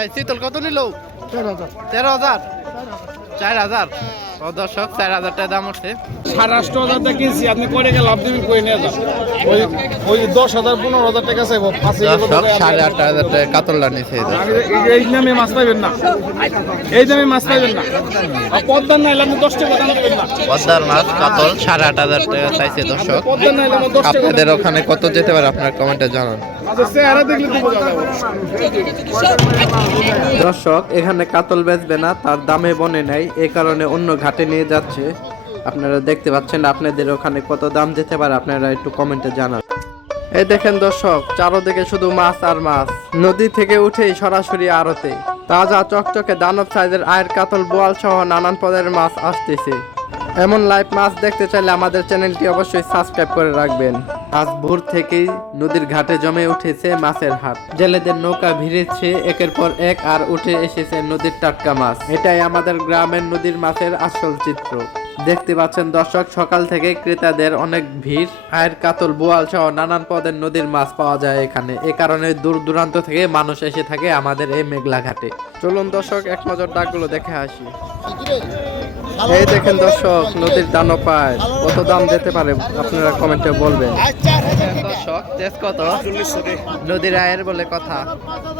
ভাই শীতল কত নিল? 13,000 4,000 ও দর্শক 4,000 টাকা দাম উঠছে। 8,500 টাকা কিনছি, আপনি করে গেলে আপনি কই নিয়ে যান। ওই 10,000 15,000 টাকা চাইবো। দর্শক 8,500 টাকা কাতলটা নিছে। এই দামে মাছ পাইবেন না, এই দামে মাছ পাইবেন না। আর পদ্মার নাইলে আপনি 10 টাকা দাম দেবেন না। পদ্মার মাছ কাতল 8,500 টাকা চাইছে দর্শক। পদ্মার নাইলে আপনি 10 টাকা। আপনাদের ওখানে কত যেতে পারে আপনার কমেন্টে জানান। আচ্ছা চেহারা দেখলে তো বোঝা যাবে। দর্শক এখানে কাতল বেচবে না, তার দামে বনে নাই, এই কারণে অন্য ঘাটে নিয়ে যাচ্ছে। আপনারা দেখতে পাচ্ছেন, আপনাদের ওখানে কত দাম যেতে পারে আপনারা একটু কমেন্টে জানান। এই দেখেন দর্শক, চারদিকে শুধু মাছ আর মাছ। নদী থেকে উঠেই সরাসরি আড়তে তাজা চকচকে দানব সাইজের আয়ের কাতল, বোয়াল সহ নানান পদের মাছ আসতেছে। এমন লাইভ মাছ দেখতে চাইলে আমাদের চ্যানেলটি অবশ্যই সাবস্ক্রাইব করে রাখবেন। আজ ভোর থেকেই নদীর ঘাটে জমে উঠেছে মাছের হাট। জেলেদের নৌকা ভিড়েছে একের পর এক, আর উঠে এসেছে নদীর টাটকা মাছ। এটাই আমাদের গ্রামের নদীর মাছের আসল চিত্র। দেখতে পাচ্ছেন দর্শক, সকাল থেকে ক্রেতাদের অনেক ভিড়। আয়ের কাতল, বোয়াল সহ নানান পদের নদীর মাছ পাওয়া যায় এখানে। এ কারণে দূর দূরান্ত থেকে মানুষ এসে থাকে আমাদের এই মেঘলা ঘাটে। চলুন দর্শক এক নজর ডাকগুলো দেখে আসি। এই দেখেন দর্শক, নদীর দানব আয় কত দাম যেতে পারে আপনারা কমেন্টে বলবেন। দর্শক তেজ কত? নদীর আয়ের বলে কথা,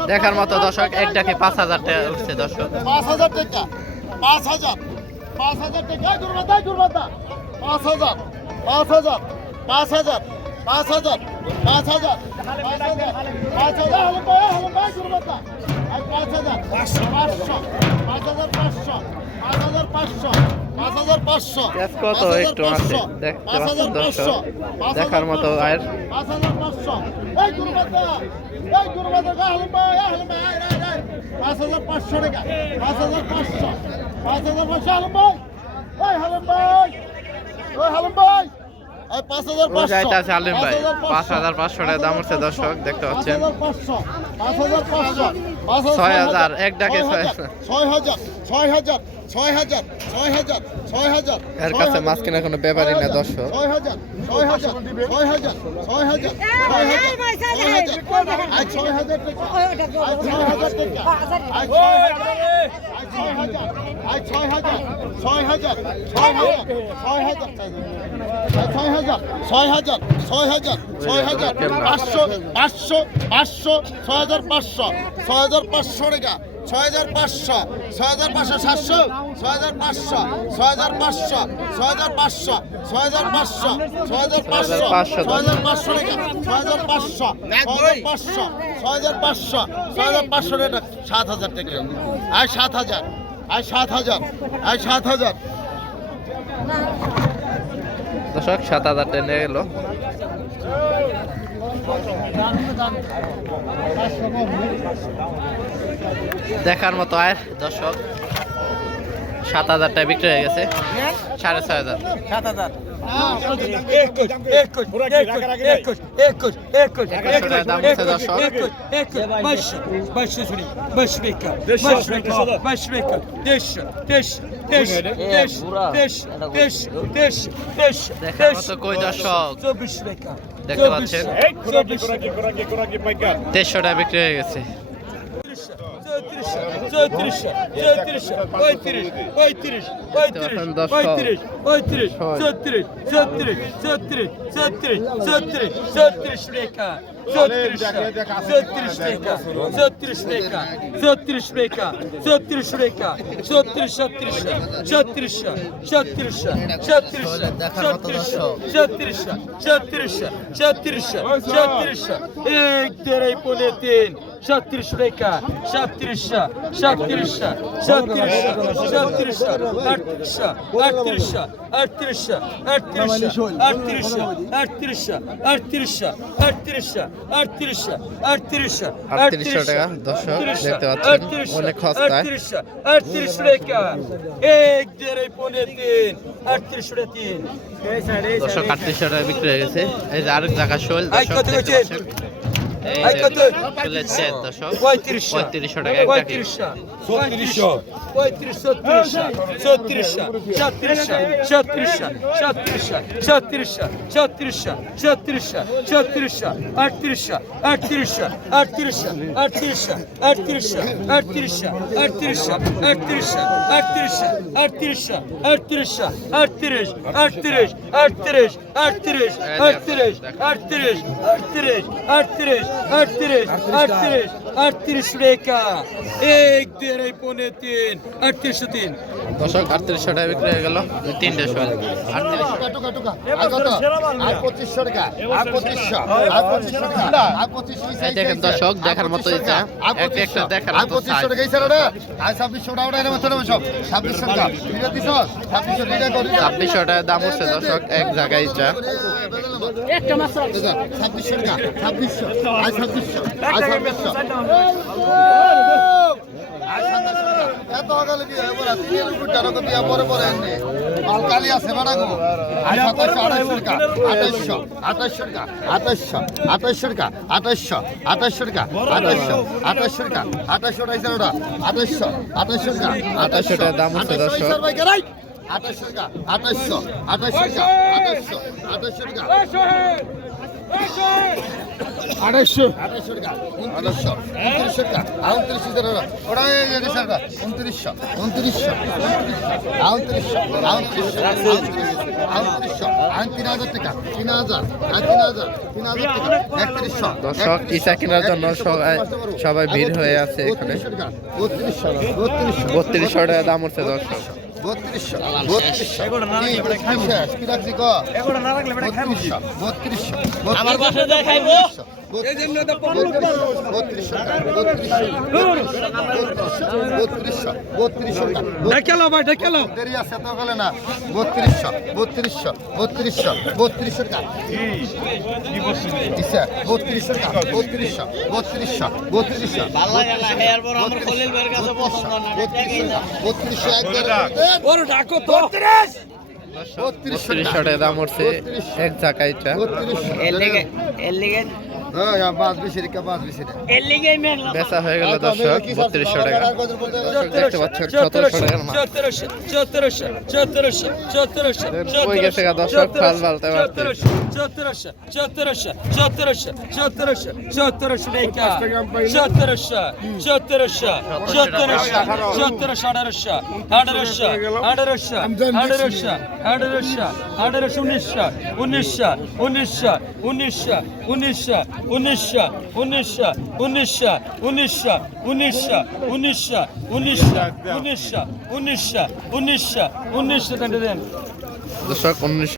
দেখার মতো দর্শক। একটাকে 5,000 টাকা উঠছে দর্শক। 5,000 টাকা, 5,000 টাকা, দুর্বাদা 5,000 5,000 5,000 5,000 5,000 5,000 হলো ভাই দুর্বাদা। 5,000 500 5,500 5,500 5,500 তেজ কত একটু আছে দেখতে পাচ্ছেন দর্শক, দেখার মতো আয়ের। 5,500 এই দুর্বাদা হলো ভাই 5,500 টাকা, 5,500 5,500 হলো ভাই। ওই হালিম ভাই, ওই হালিম ভাই, এই 5,500 আলিম ভাই 5,500 টাকা দাম উঠছে দর্শক, দেখতে পাচ্ছেন। 5,500 6,000 এক ডাকে 6,000 এর কাছে মাছ কেনা কোনো ব্যাপারই না দর্শক। 6,000 টাকা, 6,500 700 6,500 6,500 6,500 6,500 6,500 6,500 টাকা, 6,500 6,500 টাকা, 7,000 টাকা। আর 7,000 দর্শক 7,000 টাকা নিয়ে গেল। দেখার মতো আয় দর্শক, 7,000 টাকা বিক্রি হয়ে গেছে। 6,500 7,000 দেখার মতো কই দর্শক, দেখতে পাচ্ছেন 1,300 টাকা বিক্রি হয়ে গেছে। 37 টাকা 37 37 3800 টাকা দর্শক, দেখতে পাচ্ছেন অনেক সস্তায়। 38 টাকা 1.3 38 টাকা 3 দর্শক 3800 টাকা বিক্রি হয়ে গেছে। এই যে আরেক জায়গা শোল দর্শক, দেখতে পাচ্ছেন এই যে চলেছে দর্শক 3500 টাকা এক টাকা 38 টাকা 1 2 পৌনে 3 3803 দর্শক 3800 টাকা বিক্রি হয়ে গেল তিনটে শোল 3800 এই দেখেন দর্শক দেখার মতো এটা একটা দেখার মতো সাইজ 2600 টাকা দাম হচ্ছে দর্শক এক জায়গায় যা একটা মাছ 2600 টাকা 2600 আজ 2600 আজ 2600 এত আগালে বিয়ে হবে না 3 ফুট টাকা বিয়ে পরে পরে এনে মালকালি আছে বড় গো আজ 2700 টাকা 2800 টাকা 2800 টাকা 2800 টাকা 2800 টাকা 2800 টাকা 2800 টাকা 2800 টাকা দাম হচ্ছে দর্শক 2800 টাকা 2800 টাকা 2800 টাকা 2800 টাকা 2900 টাকা 2900 টাকা ওটা এই যে স্যারটা 2900 3000 টাকা 3000 টাকা 3100 দর্শক ইসা কেনার জন্য সবাই ভিড় হয়ে আছে এখানে 3200 টাকা দাম হচ্ছে দর্শক 3200 কি রাখছি ক এগুলো না রাখলে বেটা খাইবো 3200 আমার বাসা যায় খাইবো এই জন্য তো 3200 ঢাকালো ভাই ঢাকালো দেরি আছে তো গলে না 3200 টাকা কি বলছিস 3200 টাকা 3200 ভালো লাগা হেয়ার বড় আমার খলিল ভাইয়ের কাছে পছন্দ না 3200 ওরে ডাকো তো 3200 টাকা দাম হচ্ছে এক জায়গায় এটা বেচা হয়ে গেল দর্শক 3200 টাকা দর্শক দেখতে পাচ্ছেন 1700 টাকার মাছ কই গেছে গা দর্শক ফাল ফালতে পারতে 19 দর্শক 19